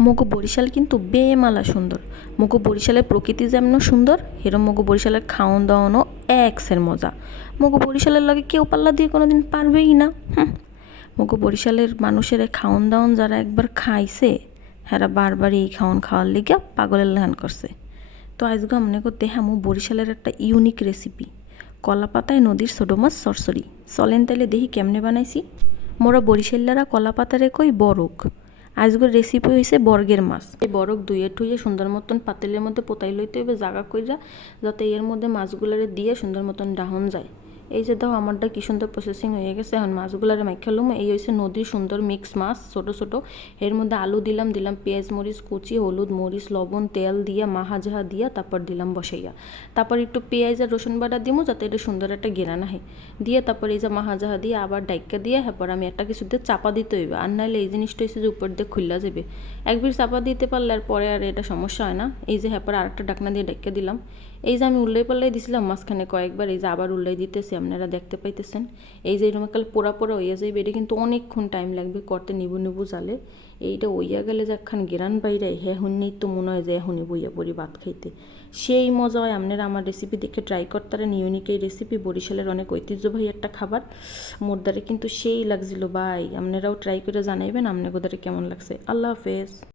মগো বরিশাল কিন্তু বেমালা সুন্দর। মগো বরিশালের প্রকৃতি যেমন সুন্দর, এরম মগো বরিশালের খাওন দাওয়ানও এক্সের মজা। মগো বরিশালের লগে কেউ পাল্লা দিয়ে কোনোদিন পারবেই না। মগো বরিশালের মানুষের খাওন দাওয়ান যারা একবার খাইছে, হেরা বারবার এই খাওন খাওয়ার লিগা পাগলের লেহান করছে। তো আজকে আমনে করতে হ্যাঁ বরিশালের একটা ইউনিক রেসিপি, কলা পাতায় নদীর ছোট মাছ সরসরি। চলেন তাইলে দেখি কেমনে বানাইছি। মোরা বরিশাল্লারা কলা পাতারে কই বরক। আজকের রেসিপি হয়েছে বর্গের মাছ। এই বরক ধুয়ে ঠুয়ে সুন্দর মতন পাতিলের মধ্যে পোতাই লইতে হবে জাগা কইরা, যাতে এর মধ্যে মাছগুলারে দিয়ে সুন্দর মতন ডাহন যায়। এই যে দাও আমারটা কি সুন্দর প্রসেসিং হয়ে গেছে। এখন মাছগুলারে মাইখালুম। এই হয়েছে নদীর সুন্দর মিক্স মাছ, ছোট ছোট। এর মধ্যে আলু দিলাম, পেঁয়াজ মরিচ কুচি, হলুদ মরিচ লবণ তেল দিয়া মাহাজাহা দিয়া তারপর দিলাম বসাইয়া। তারপর একটু পেঁয়াজ আর রসুন বাটা দিমু, যাতে এটা সুন্দর একটা গেরান আহে। দিয়ে তারপর এই যে মাহাজাহা দিয়ে আবার ডাইক্কা দিয়ে তারপর আমি একটা কিছু দিয়ে চাপা দিতে হইবে। আর নাহলে এই জিনিসটা হচ্ছে যে উপর দিয়ে খুললা যাবে। একবার চাপা দিতে পারলে আর পরে আর এটা সমস্যা হয় না। এই যে হ্যাঁ আর একটা ডাকনা দিয়ে ডাইক্কা দিলাম। এই যে আমি উল্লাই পাল্লাই দিছিলাম মাঝখানে কয়েকবার, এই যে আবার উল্লাই দিতেছি, আপনারা দেখতে পাইতেছেন। এই যে এরকম কাল পোড়া পোড়া হইয়া যাইবে, এটা কিন্তু অনেকক্ষণ টাইম লাগবে করতে, নিবু নিবু জালে। এইটা হইয়া গেলে যাখান গেরান বাইরে হ্যাঁ হুন্নেই তো মনে হয় যে এখনই বইয়া পড়ি ভাত খাইতে। সেই মজা হয়। আপনারা আমার রেসিপি দেখে ট্রাই করতারেন। ইউনিক এই রেসিপি, বরিশালের অনেক ঐতিহ্যবাহী একটা খাবার। মোরদারে কিন্তু সেই লাগছিল ভাই। আপনারাও ট্রাই করে জানাইবেন আপনাদের কেমন লাগছে। আল্লাহ হাফেজ।